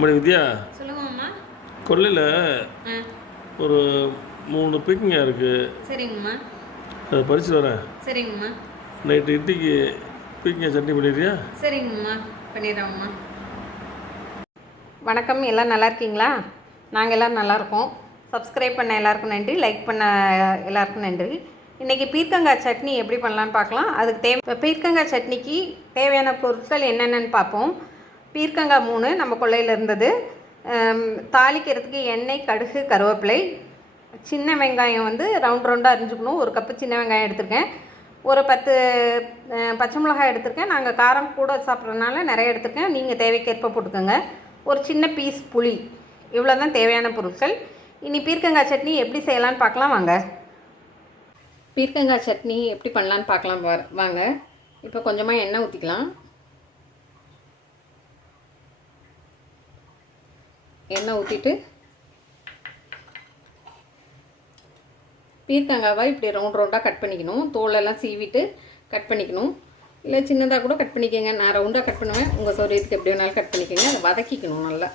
மணி வித்யா. சொல்லுங்கம்மா கொல்லையில் ஆ. ஒரு மூணு பீக்கங்க இருக்குது சரிங்கம்மா அதை பறிச்சுட்டு வரேன். சரிங்கம்மா நைட்டு இட்லிக்கு பீக்கங்க சட்னி பண்ணிடுறியா சரிங்கம்மா பண்ணிடுறோம்மா வணக்கம் எல்லாம் நல்லா இருக்கீங்களா? நாங்கள் எல்லோரும் நல்லா இருக்கோம். சப்ஸ்கிரைப் பண்ண எல்லாருக்கும் நன்றி. லைக் பண்ண எல்லாருக்கும் நன்றி. இன்றைக்கி பீர்க்கங்காய் சட்னி எப்படி பண்ணலான்னு பார்க்கலாம். அதுக்கு தேவை பீர்க்கங்காய் சட்னிக்கு தேவையான பொருட்கள் என்னென்னு பார்ப்போம். பீர்க்கங்காய் மூணு நம்ம கொள்ளையில் இருந்தது. தாளிக்கிறதுக்கு எண்ணெய் கடுகு கருவேப்பிலை. சின்ன வெங்காயம் வந்து ரவுண்ட் ரவுண்டாக அரிஞ்சுக்கணும். ஒரு கப்பு சின்ன வெங்காயம் எடுத்திருக்கேன். ஒரு பத்து பச்சை மிளகாய் எடுத்திருக்கேன். நாங்கள் காரம் கூட சாப்பிட்றதுனால நிறைய எடுத்திருக்கேன். நீங்கள் தேவைக்கேற்ப போட்டுக்கோங்க. ஒரு சின்ன பீஸ் புளி. இவ்வளோ தான் தேவையான பொருட்கள். இனி பீர்க்கங்காய் சட்னி எப்படி செய்யலான்னு பார்க்கலாம் வாங்க. பீர்க்கங்காய் சட்னி எப்படி பண்ணலான்னு பார்க்கலாம் வாங்க. இப்போ கொஞ்சமாக எண்ணெய் ஊற்றிக்கலாம் எண்ணெய் ஊற்றிட்டு பீர்க்கங்காவை இப்படி ரவுண்ட் ரவுண்டாக கட் பண்ணிக்கணும். தோலெல்லாம் சீவிட்டு கட் பண்ணிக்கணும். இல்லை சின்னதாக கூட கட் பண்ணிக்கோங்க. நான் ரவுண்டாக கட் பண்ணுவேன். உங்கள் சௌரியத்துக்கு எப்படி வேணாலும் கட் பண்ணிக்கோங்க. அதை வதக்கிக்கணும் நல்லா.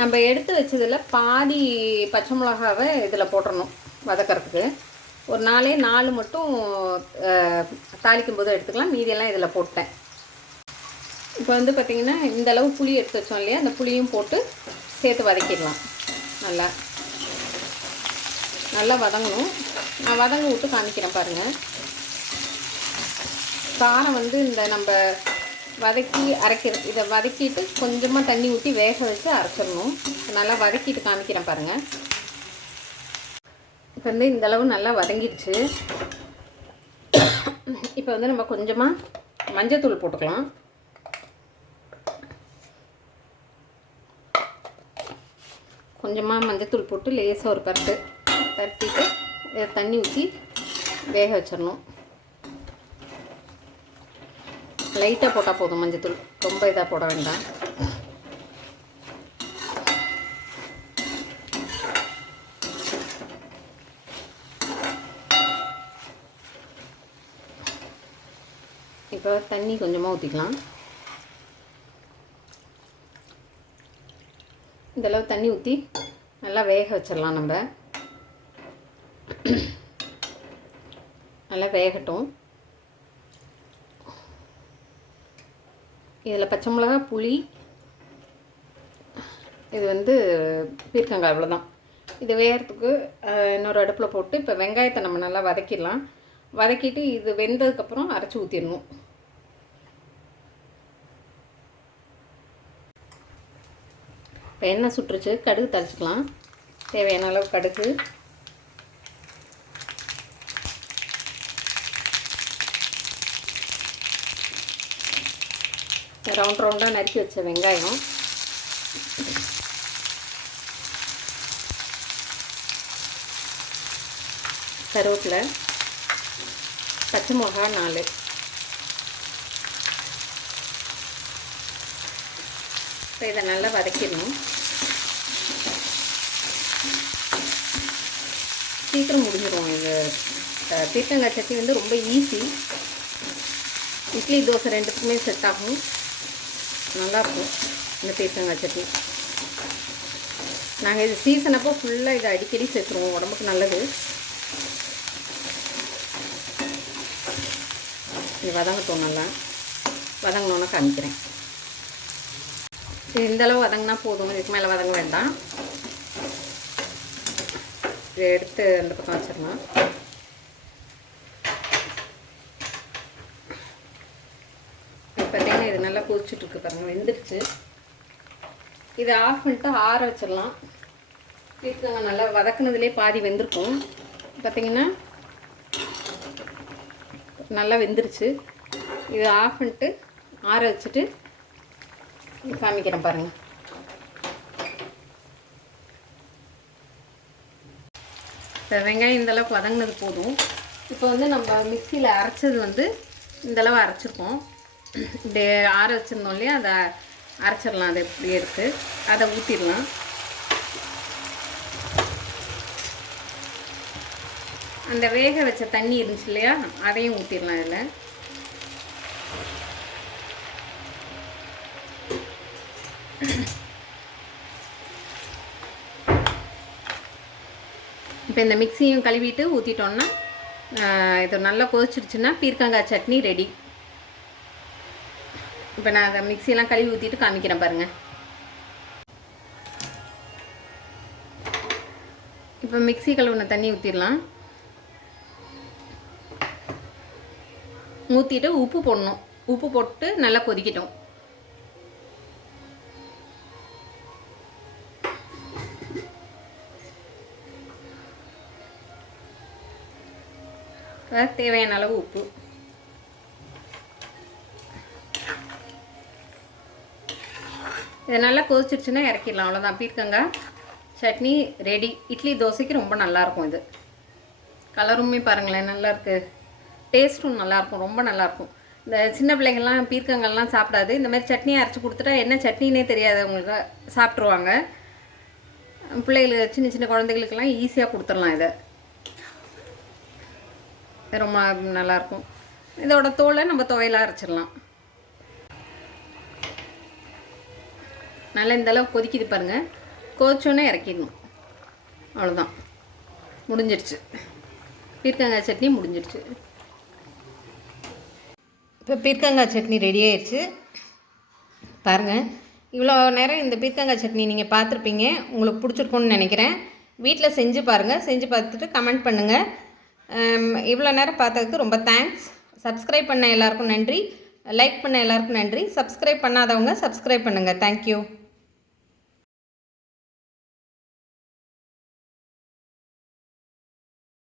நம்ம எடுத்து வச்சதில் பாதி பச்சை மிளகாவை இதில் போட்டுடணும் வதக்கறதுக்கு. ஒரு நாலே நாலு மட்டும் தாளிக்கும் போது எடுத்துக்கலாம். மீதியெல்லாம் இதில் போட்டேன். இப்போ வந்து பார்த்திங்கன்னா இந்த அளவு புளி எடுத்து வச்சோம் இல்லையா? அந்த புளியும் போட்டு சேர்த்து வதக்கிடலாம். நல்லா. நல்லா வதங்கணும். நான் வதங்க விட்டு காமிக்கிறேன் பாருங்கள் காரம் வந்து இந்த நம்ம வதக்கி அரைக்கிற இதை வதக்கிட்டு கொஞ்சமாக தண்ணி ஊற்றி வேக வச்சு அரைச்சிடணும். நல்லா வதக்கிட்டு காமிக்கிறேன் பாருங்கள் இப்போ வந்து இந்த அளவு நல்லா வதங்கிடுச்சு. இப்போ வந்து நம்ம கொஞ்சமாக மஞ்சத்தூள் போட்டுக்கலாம். கொஞ்சமாக மஞ்சத்தூள் போட்டு லேசாக ஒரு பரட்டு பரட்டிட்டு தண்ணி ஊற்றி வேக வச்சிடணும். லைட்டாக போட்டால் போதும் மஞ்சத்தூள். ரொம்ப இதாக போட வேண்டாம். இப்போ தண்ணி கொஞ்சமாக ஊற்றிக்கலாம் இந்தளவு தண்ணி ஊற்றி நல்லா வேக வச்சிடலாம் நம்ம. நல்லா வேகட்டும். இதில் பச்சை மிளகா புளி இது வந்து பீர்க்கங்காய் அவ்வளோதான் இது வேகிறதுக்கு இன்னொரு அடுப்பில் போட்டு இப்போ வெங்காயத்தை நம்ம நல்லா வதக்கிடலாம். வதக்கிட்டு இது வெந்ததுக்கப்புறம் அரைச்சி ஊற்றிடணும் இப்போ எண்ணெய் சுட்டுருச்சு கடுகு தளிச்சிக்கலாம். தேவையான அளவு கடுகு. ரவுண்ட் ரவுண்டாக நறுக்கி வச்ச வெங்காயம். கருவேப்பிலை பச்சை மிளகா நாலு. ஸோ இதை நல்லா வதக்கிடணும். சீக்கிரம் முடிஞ்சிடும் இது. அஹ், பீர்க்கங்காய் சட்னி வந்து ரொம்ப ஈஸி இட்லி தோசை ரெண்டுக்குமே செட் ஆகும். நல்லாயிருக்கும் இந்த பீர்க்கங்காய் சட்னி. நாங்கள் இது சீசன் அப்போ ஃபுல்லாக இதை அடிக்கடி சேர்த்துருவோம். உடம்புக்கு நல்லது. இது வதங்கட்டும் நல்லா. வதங்கினோன்னா காமிக்கிறேன். இது இந்தளவு வதங்கினா போதும்? இதுக்கு மேலே வதங்க வேண்டாம். இதை எடுத்து அந்த பக்கம் வச்சிடலாம். பார்த்திங்கன்னா பார்த்தீங்கன்னா இது நல்லா கொதிச்சுட்ருக்கு பாருங்கள் பாருங்க வெந்துருச்சு இதை ஆஃப் பண்ணிட்டு ஆற வச்சிடலாம். பீர்க்கங்க நல்லா வதக்குனதுலேயே பாதி வெந்திருக்கும். பார்த்தீங்கன்னா நல்லா வெந்துருச்சு. இதை ஆஃப் பண்ணிட்டு ஆற வச்சுட்டு காமிக்கிறேன் பாருங்கள் இப்போ வெங்காயம் இந்தளவுக்கு வதங்கினது போதும். இப்போ வந்து நம்ம மிக்சியில் அரைச்சது வந்து இந்தளவு அரைச்சிருக்கோம் இப்படி ஆற வச்சுருந்தோம் இல்லையா? அதை அரைச்சிடலாம். அது எப்படியே இருக்குது அதை ஊற்றிடலாம் அந்த வேக வச்ச தண்ணி இருந்துச்சு இல்லையா? அதையும் ஊற்றிடலாம் இதில். இப்போ இந்த மிக்ஸியும் கழுவிட்டு ஊற்றிட்டோன்னா இது நல்லா கொதிச்சிருச்சுன்னா பீர்க்கங்காய் சட்னி ரெடி. இப்போ நான் அதை மிக்ஸியெல்லாம் கழுவி ஊற்றிட்டு காமிக்கிறேன் பாருங்கள் இப்போ மிக்ஸி கழுவுன தண்ணி ஊற்றிடலாம் ஊற்றிட்டு உப்பு போடணும். உப்பு போட்டு நல்லா கொதிக்கட்டும். அதாவது தேவையான அளவு உப்பு. இதை நல்லா கொதிச்சிருச்சுன்னா இறக்கிடலாம். அவ்வளோதான் பீர்க்கங்காய் சட்னி ரெடி இட்லி தோசைக்கு ரொம்ப நல்லாயிருக்கும் இது. கலருமே பாருங்களேன் நல்லாயிருக்கு. டேஸ்ட்டும் நல்லாயிருக்கும். ரொம்ப நல்லாயிருக்கும். இந்த சின்ன பிள்ளைங்கள்லாம் பீர்க்கங்கள்லாம் சாப்பிடாது. இந்த மாதிரி சட்னி அரைச்சி கொடுத்துட்டா என்ன சட்னினே தெரியாது. அவங்களுக்கு சாப்பிட்ருவாங்க பிள்ளைகளுக்கு சின்ன சின்ன குழந்தைகளுக்கெல்லாம் ஈஸியாக கொடுத்துடலாம் இதை. ரொம்ப நல்லாயிருக்கும். இதோட தோலை நம்ம துவையலாக அரைச்சிடலாம். நல்லா இந்த அளவு கொதிக்குது பாருங்கள் கொதிச்சோன்னே இறக்கிடணும். அவ்வளோதான் முடிஞ்சிடுச்சு. பீர்க்கங்காய் சட்னி முடிஞ்சிடுச்சு. இப்போ பீர்க்கங்காய் சட்னி ரெடி ஆயிடுச்சு பாருங்கள் இவ்வளோ நேரம் இந்த பீர்க்கங்காய் சட்னி நீங்கள் பார்த்துருப்பீங்க. உங்களுக்கு பிடிச்சிருக்குன்னு நினைக்கிறேன். வீட்டில் செஞ்சு பாருங்கள் செஞ்சு பார்த்துட்டு கமெண்ட் பண்ணுங்கள் இவ்வளோ நேரம் பார்த்ததுக்கு ரொம்ப தேங்க்ஸ் சப்ஸ்கிரைப் பண்ண எல்லாருக்கும் நன்றி. லைக் பண்ண எல்லாருக்கும் நன்றி. சப்ஸ்கிரைப் பண்ணாதவங்க சப்ஸ்கிரைப் பண்ணுங்கள் தேங்க்யூ